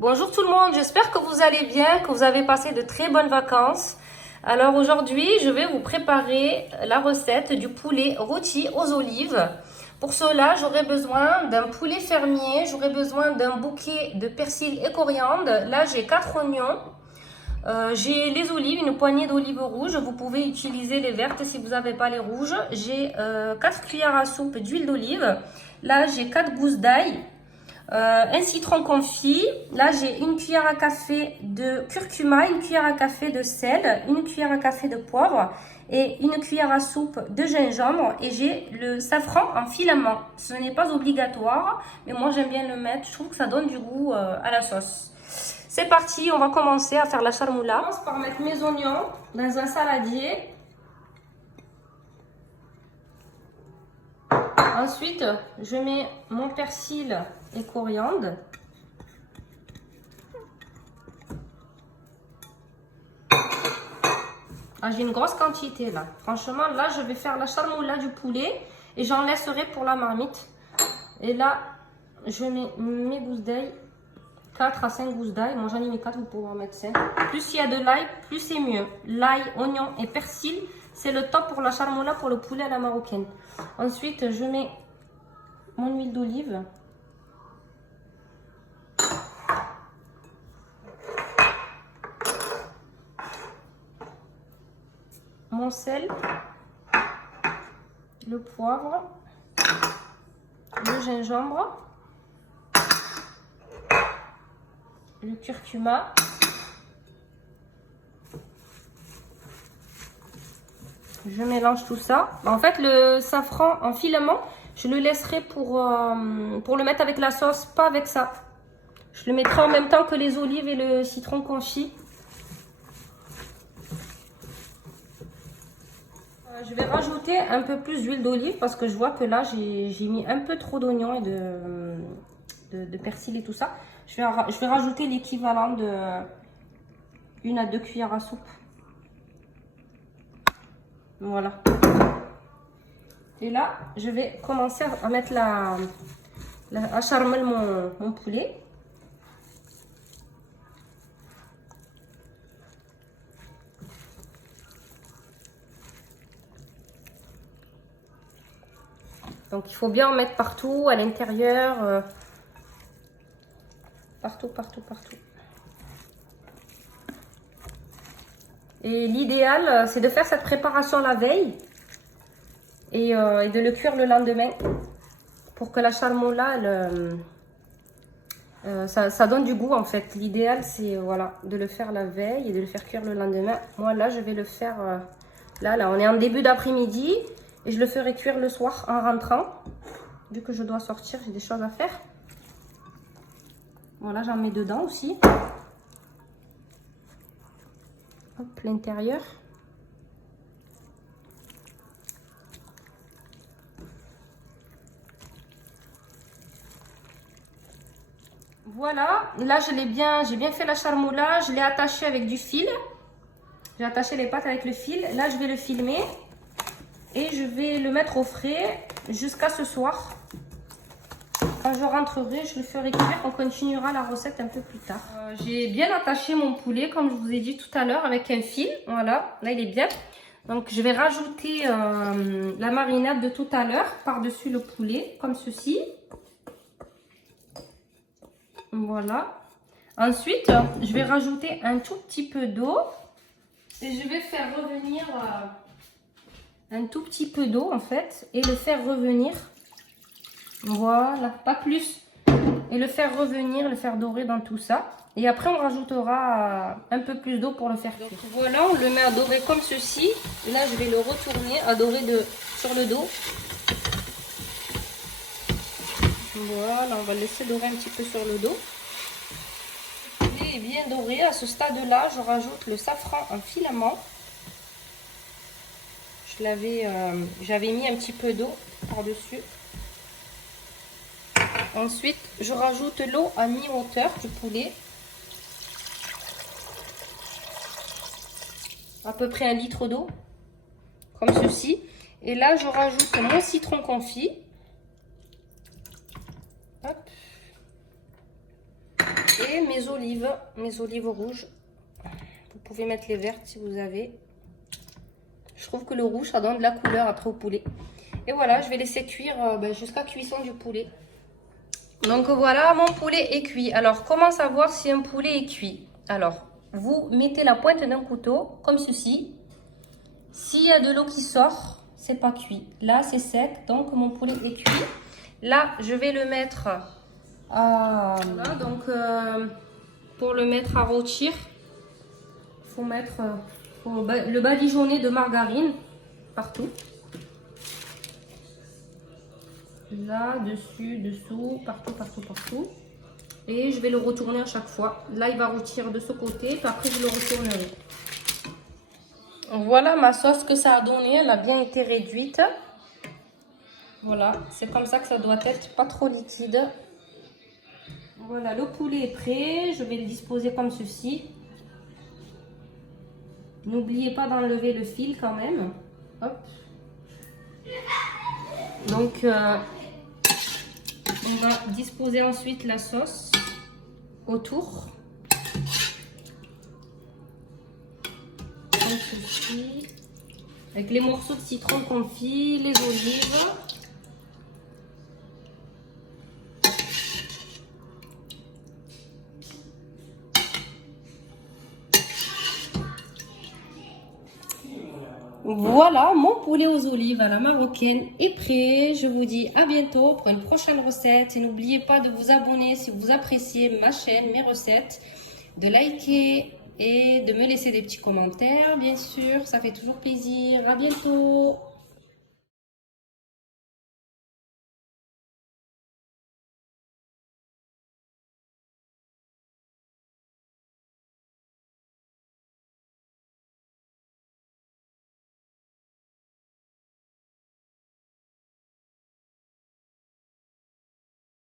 Bonjour tout le monde, j'espère que vous allez bien, que vous avez passé de très bonnes vacances. Alors aujourd'hui, je vais vous préparer la recette du poulet rôti aux olives. Pour cela, j'aurai besoin d'un poulet fermier, j'aurai besoin d'un bouquet de persil et coriandre. Là, j'ai 4 oignons. J'ai les olives, une poignée d'olives rouges. Vous pouvez utiliser les vertes si vous n'avez pas les rouges. J'ai 4 cuillères à soupe d'huile d'olive. Là, j'ai 4 gousses d'ail. Un citron confit. Là, j'ai une cuillère à café de curcuma, une cuillère à café de sel, une cuillère à café de poivre et une cuillère à soupe de gingembre. Et j'ai le safran en filament. Ce n'est pas obligatoire, mais moi, j'aime bien le mettre. Je trouve que ça donne du goût à la sauce. C'est parti, on va commencer à faire la charmoula. Je commence par mettre mes oignons dans un saladier. Ensuite, je mets mon persil et coriandre. Ah, j'ai une grosse quantité là. Franchement, là, je vais faire la charmoula du poulet et j'en laisserai pour la marmite. Et là, je mets mes gousses d'ail, 4 à 5 gousses d'ail. Moi, j'en ai mis 4, vous pouvez en mettre 5. Plus il y a de l'ail, plus c'est mieux. L'ail, oignon et persil, c'est le top pour la charmoula, pour le poulet à la marocaine. Ensuite, je mets mon huile d'olive. Mon sel, le poivre, le gingembre, le curcuma, je mélange tout ça. En fait, le safran en filament, je le laisserai pour le mettre avec la sauce, pas avec ça. Je le mettrai en même temps que les olives et le citron confit. Je vais rajouter un peu plus d'huile d'olive parce que je vois que là, j'ai mis un peu trop d'oignons et de persil et tout ça. Je vais rajouter l'équivalent de 1 à 2 cuillères à soupe. Voilà. Et là, je vais commencer à mettre à charmer mon poulet. Donc, il faut bien en mettre partout, à l'intérieur. Partout, partout, partout. Et l'idéal, c'est de faire cette préparation la veille et de le cuire le lendemain pour que la charmoula, ça donne du goût en fait. L'idéal, c'est voilà, de le faire la veille et de le faire cuire le lendemain. Moi, là, je vais le faire... Là, on est en début d'après-midi et je le ferai cuire le soir en rentrant. Vu que je dois sortir, j'ai des choses à faire. Voilà, j'en mets dedans aussi. Hop, l'intérieur. Voilà, là j'ai bien fait la charmoula, je l'ai attaché avec du fil. J'ai attaché les pâtes avec le fil. Là, je vais le filmer et je vais le mettre au frais jusqu'à ce soir. Quand je rentrerai, je le ferai cuire. On continuera la recette un peu plus tard. J'ai bien attaché mon poulet, comme je vous ai dit tout à l'heure, avec un fil. Voilà, là il est bien. Donc je vais rajouter la marinade de tout à l'heure par-dessus le poulet, comme ceci. Voilà. Ensuite, je vais rajouter un tout petit peu d'eau. Et je vais faire revenir un tout petit peu d'eau en fait. Et le faire revenir. Voilà, pas plus. Et le faire revenir, le faire dorer dans tout ça. Et après, on rajoutera un peu plus d'eau pour le faire cuire. Donc voilà, on le met à dorer comme ceci. Et là, je vais le retourner à dorer sur le dos. Voilà, on va le laisser dorer un petit peu sur le dos. Il est bien doré. À ce stade-là, je rajoute le safran en filament. J'avais mis un petit peu d'eau par-dessus. Ensuite, je rajoute l'eau à mi-hauteur du poulet. À peu près 1 litre d'eau, comme ceci. Et là, je rajoute mon citron confit. Hop. Et mes olives rouges. Vous pouvez mettre les vertes si vous avez. Je trouve que le rouge, ça donne de la couleur après au poulet. Et voilà, je vais laisser cuire jusqu'à cuisson du poulet. Donc voilà, mon poulet est cuit. Alors, comment savoir si un poulet est cuit? Alors, vous mettez la pointe d'un couteau, comme ceci. S'il y a de l'eau qui sort, c'est pas cuit. Là, c'est sec, donc mon poulet est cuit. Là, je vais le mettre à... Voilà, donc, pour le mettre à rôtir, il faut mettre le badigeonner de margarine partout. Là, dessus, dessous, partout, partout, partout. Et je vais le retourner à chaque fois. Là, il va rôtir de ce côté, puis après, je le retournerai. Voilà ma sauce que ça a donné. Elle a bien été réduite. Voilà, c'est comme ça que ça doit être, pas trop liquide. Voilà, le poulet est prêt. Je vais le disposer comme ceci. N'oubliez pas d'enlever le fil quand même. Hop. Donc, on va disposer ensuite la sauce autour. Comme ceci. Avec les morceaux de citron confit, les olives. Voilà, mon poulet aux olives à la marocaine est prêt. Je vous dis à bientôt pour une prochaine recette. Et n'oubliez pas de vous abonner si vous appréciez ma chaîne, mes recettes, de liker et de me laisser des petits commentaires, bien sûr. Ça fait toujours plaisir. À bientôt.